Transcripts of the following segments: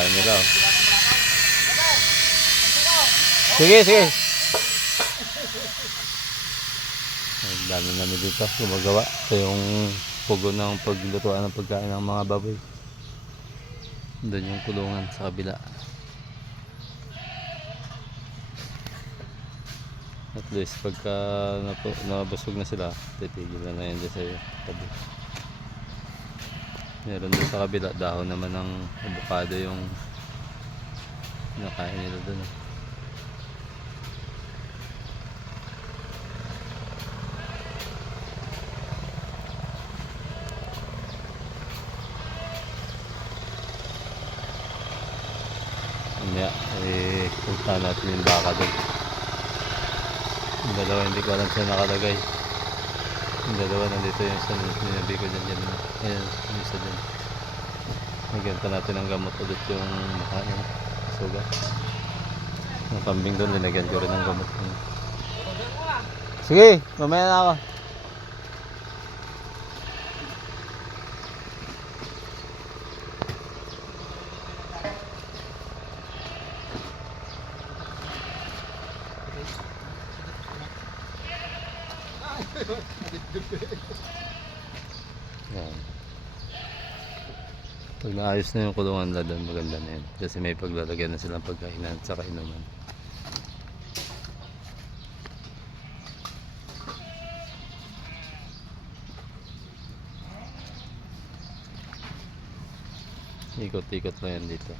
Kinakain nila. Oh. Sige, sige. Ang dami namin dito gumagawa. Ito yung pugo ng paglutuan ng pagkain ng mga baboy. Doon yung kulungan sa kabila. At least pagka nabusog na sila, titigil na yan dyan sa tabi. Meron doon sa kabila, dahon naman ng avocado yung nakain nila doon. Kanya, punta natin yung baka doon. Yung dalawa hindi ko alam saan nakalagay. Yung dalawa nandito yung sa ninabi ko dyan. Ayan, yung isa dyan. Nagyan pa natin ang gamot ulit yung mukha niya. Sugat. Yung kambing doon, linagyan ko rin ang gamot. Sige, mamaya na ako. Yan. Pag naayos na yung kulungan na doon, maganda na yun. Kasi may paglalagyan na silang pagkainan at saka inuman. Ikot-ikot lang yan dito.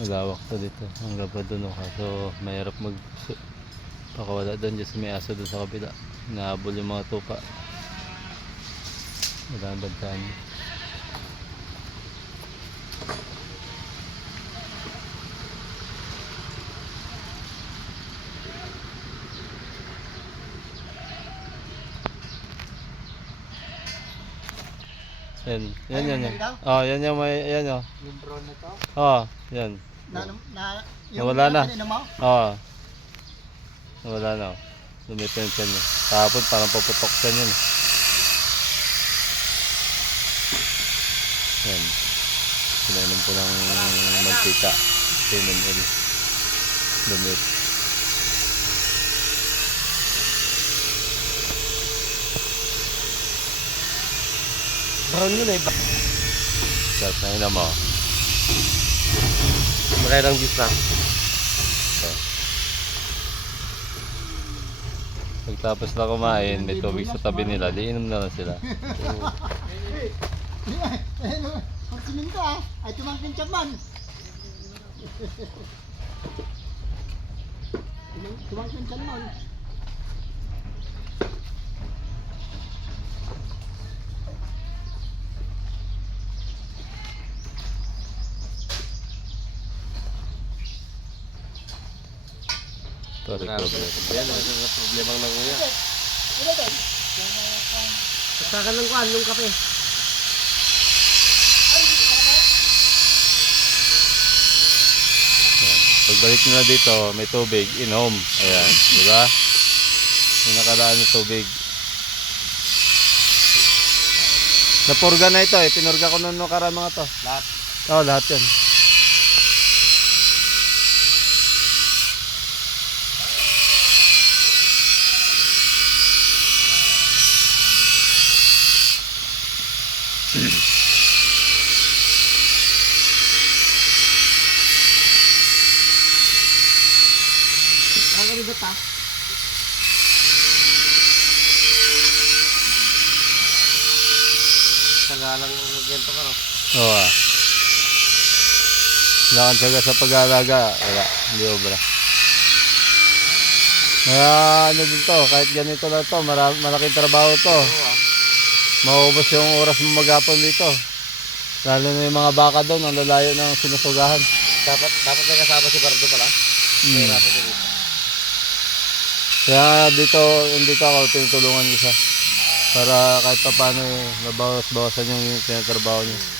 Malawak to dito. Ang gaba doon. Kaso mahirap pakawala doon. Just may aso doon sa kabila. Nahabol yung mga tupa. Wala ang bantaan. Yan. Oh, yan yung may, yan oh. Yung brown na to? Oh, yan. Nawala na. Oh. Nawala na. Lumipin siya niya. Kahapon parang paputok siya niya. Yan. Pinainom ko ng mantika. Pinainom lumit. Brown yun eh. Sarap na yun mo. Magkailang views na. Okay. Pagtapos na kumain, may tubig sa tabi nila, di inom na lang sila. Pag siminto ah, ay tumangkin siya man. Tumangkin siya man. Sorry, problem. Yan, ang problema ng nguya. Pagsakan ng kuhan, nung kape. Yan. Pagbalik nila dito, may tubig, inom. Ayan, di ba? May nakalaan na tubig. Napurga na ito eh. Pinurga ko na nung karaan mga to. Lahat. Oo, lahat yan. Kakaribot ha? Tagalang magento ka no? Oo ah. Wala kang tiyaga sa pag-aalaga. Wala, hindi obra. Kaya ano dito, kahit ganito lang to, malaking trabaho to. Oo ah. Maubos yung oras mo maghapon dito. Lalo na yung mga baka doon, ang lalayo ng sinusugahan. Dapat may kasama si Bardo pala. Kaya dapat siya dito. Kaya dito ako, tinutulungan ko siya. Para kahit pa paano, nabawas-bawasan yung tinatrabaho niya.